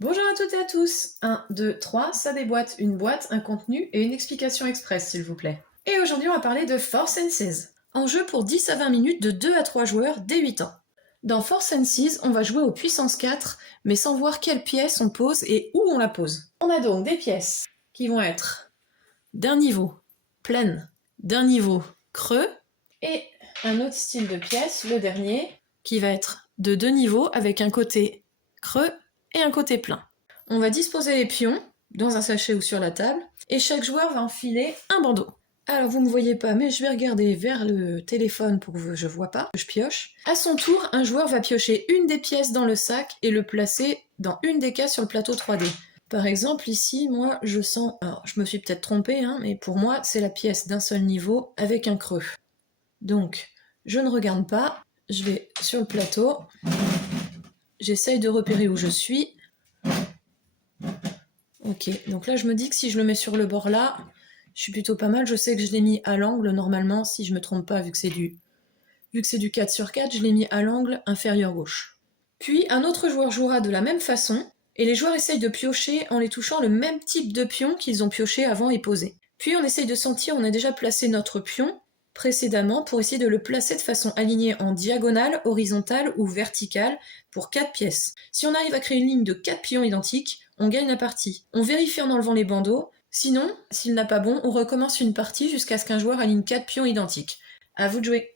Bonjour à toutes et à tous. 1, 2, 3, ça déboîte une boîte, un contenu et une explication express, s'il vous plaît. Et aujourd'hui, on va parler de Four Senses. En jeu pour 10 à 20 minutes de 2 à 3 joueurs dès 8 ans. Dans Four Senses, on va jouer aux puissance 4, mais sans voir quelle pièce on pose et où on la pose. On a donc des pièces qui vont être d'un niveau pleine, d'un niveau creux, et un autre style de pièce, le dernier, qui va être de 2 niveaux avec un côté creux et un côté plein. On va disposer les pions dans un sachet ou sur la table, et chaque joueur va enfiler un bandeau. Alors vous me voyez pas, mais je vais regarder vers le téléphone pour que je vois pas, je pioche. À son tour, un joueur va piocher une des pièces dans le sac et le placer dans une des cases sur le plateau 3D. Par exemple, ici, moi, je sens... Alors, je me suis peut-être trompée, hein, mais pour moi, c'est la pièce d'un seul niveau avec un creux. Donc, je ne regarde pas, je vais sur le plateau, j'essaye de repérer où je suis. Ok, donc là, je me dis que si je le mets sur le bord là, je suis plutôt pas mal. Je sais que je l'ai mis à l'angle, normalement, si je me trompe pas, vu que c'est du 4 sur 4, je l'ai mis à l'angle inférieur gauche. Puis, un autre joueur jouera de la même façon, et les joueurs essayent de piocher en les touchant le même type de pion qu'ils ont pioché avant et posé. Puis, on essaye de sentir, on a déjà placé notre pion précédemment pour essayer de le placer de façon alignée en diagonale, horizontale ou verticale pour 4 pièces. Si on arrive à créer une ligne de 4 pions identiques, on gagne la partie. On vérifie en enlevant les bandeaux, sinon, s'il n'a pas bon, on recommence une partie jusqu'à ce qu'un joueur aligne 4 pions identiques. À vous de jouer.